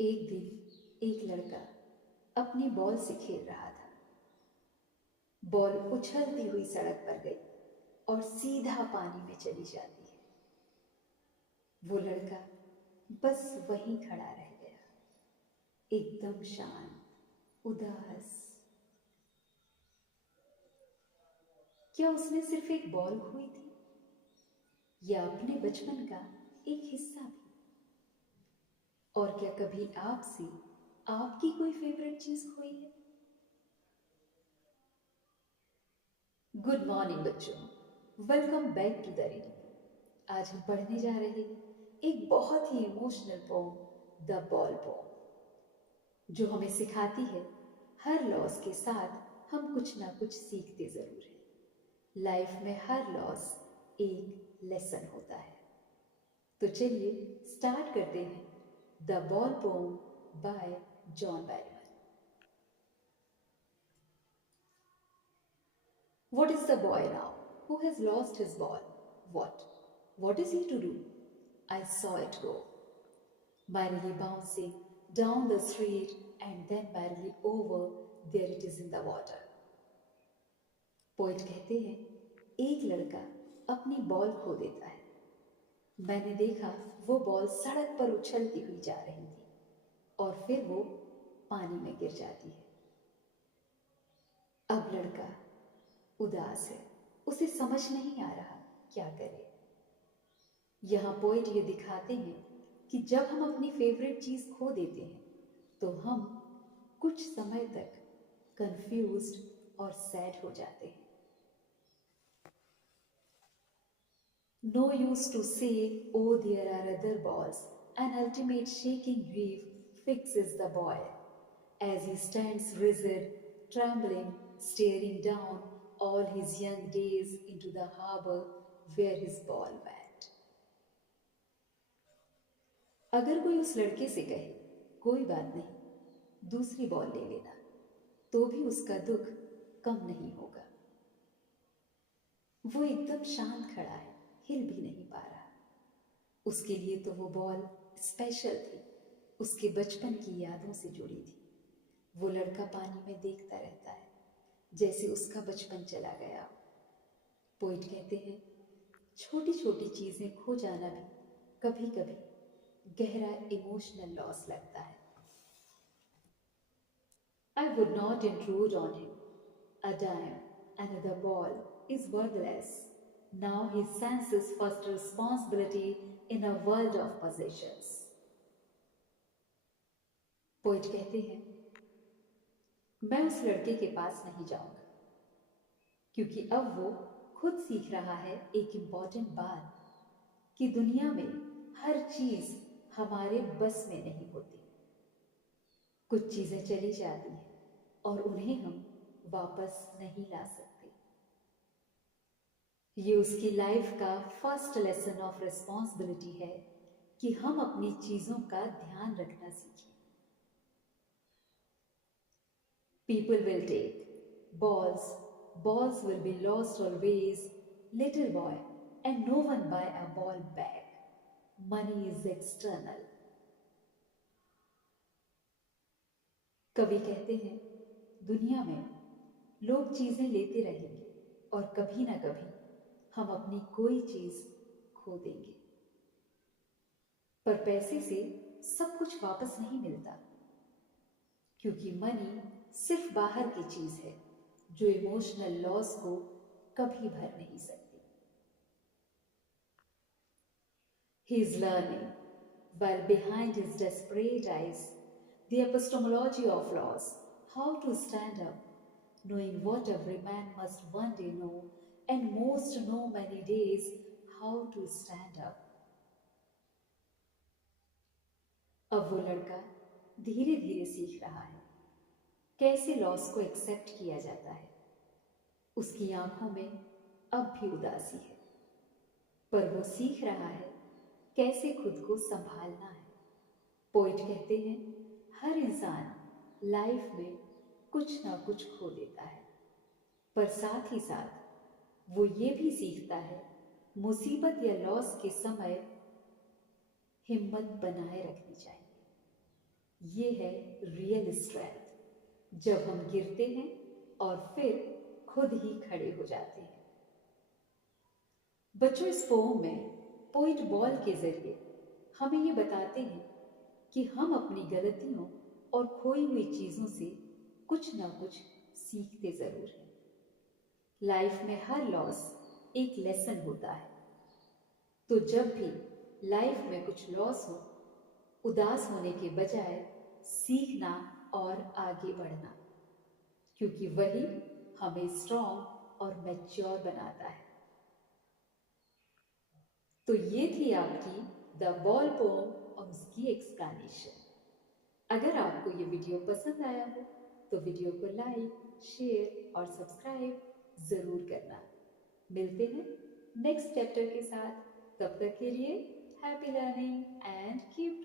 एक दिन एक लड़का अपनी बॉल से खेल रहा था। बॉल उछलती हुई सड़क पर गई और सीधा पानी में चली जाती है। वो लड़का बस वहीं खड़ा रह गया, एकदम शांत, उदास। क्या उसने सिर्फ एक बॉल खोई थी, या अपने बचपन का एक हिस्सा भी? और क्या कभी आपसे आपकी कोई फेवरेट चीज खोई है? गुड मॉर्निंग बच्चों, welcome back to the reading. आज हम पढ़ने जा रहे हैं एक बहुत ही emotional poem, the ball poem, जो हमें सिखाती है हर लॉस के साथ हम कुछ ना कुछ सीखते जरूर हैं। लाइफ में हर लॉस एक लेसन होता है। तो चलिए स्टार्ट करते हैं the ball poem by John Berryman. What is the boy now who has lost his ball? What? What is he to do? I saw it go, merrily bouncing down the street and then merrily over, there it is in the water. Poet कहते हैं, एक लड़का अपनी ball खो देता है। मैंने देखा वो बॉल सड़क पर उछलती हुई जा रही थी और फिर वो पानी में गिर जाती है। अब लड़का उदास है, उसे समझ नहीं आ रहा क्या करे। यहां पोइट ये दिखाते हैं कि जब हम अपनी फेवरेट चीज खो देते हैं तो हम कुछ समय तक कंफ्यूज्ड और सैड हो जाते हैं। No use to say, oh, there are other balls. An ultimate shaking grief fixes the boy as he stands rigid, trembling, staring down all his young days into the harbor where his ball went. अगर कोई उस लड़के से कहे, कोई बात नहीं, दूसरी बॉल ले लेना, तो भी उसका दुख कम नहीं होगा। वो एकदम शांत खड़ा है, हिल भी नहीं पा रहा। उसके लिए तो वो बॉल स्पेशल थी, उसके बचपन की यादों से जुड़ी थी। वो लड़का पानी में देखता रहता है जैसे उसका बचपन चला गया। पोइट कहते हैं, छोटी छोटी चीजें खो जाना भी कभी कभी गहरा इमोशनल लॉस लगता है। I would not intrude on him. A dime, another ball, is worthless. Now he senses first responsibility in a world of possessions. Poet कहते हैं, मैं उस लड़के के पास नहीं जाऊंगा, क्योंकि अब वो खुद सीख रहा है एक इम्पॉर्टेंट बात, कि दुनिया में हर चीज हमारे बस में नहीं होती। कुछ चीजें चली जाती हैं और उन्हें हम वापस नहीं ला सकते। ये उसकी लाइफ का फर्स्ट लेसन ऑफ रिस्पॉन्सिबिलिटी है कि हम अपनी चीजों का ध्यान रखना सीखें। People will take balls, balls will be lost always, little boy, and no one buy a ball back. Money is external. कवि कहते हैं, दुनिया में लोग चीजें लेते रहेंगे और कभी ना कभी हम अपनी कोई चीज खो देंगे। पर पैसे से सब कुछ वापस नहीं मिलता, क्योंकि मनी सिर्फ बाहर की चीज है जो इमोशनल लॉस को कभी भर नहीं सकती। He is learning, while behind his desperate eyes, the epistemology of loss, how to stand up, knowing what every man must one day know, and most know many days how to stand up. अब वो लड़का धीरे धीरे सीख रहा है कैसे loss को एक्सेप्ट किया जाता है। उसकी आंखों में अब भी उदासी है, पर वो सीख रहा है कैसे खुद को संभालना है। पोइट कहते हैं, हर इंसान लाइफ में कुछ ना कुछ खो देता है, पर साथ ही साथ वो ये भी सीखता है मुसीबत या लॉस के समय हिम्मत बनाए रखनी चाहिए। ये है रियल स्ट्रेंथ, जब हम गिरते हैं और फिर खुद ही खड़े हो जाते हैं। बच्चों, इस पोम में पोइट बॉल के जरिए हमें ये बताते हैं कि हम अपनी गलतियों और खोई हुई चीजों से कुछ ना कुछ सीखते जरूर हैं। लाइफ में हर लॉस एक लेसन होता है। तो जब भी लाइफ में कुछ लॉस हो, उदास होने के बजाय सीखना और आगे बढ़ना, क्योंकि वही हमें स्ट्रॉन्ग और मैच्योर बनाता है। तो ये थी आपकी द बॉल पोम और उसकी एक्सप्लेनेशन। अगर आपको ये वीडियो पसंद आया हो तो वीडियो को लाइक, शेयर और सब्सक्राइब जरूर करना। मिलते हैं नेक्स्ट चैप्टर के साथ। तब तक के लिए हैप्पी लर्निंग एंड कीप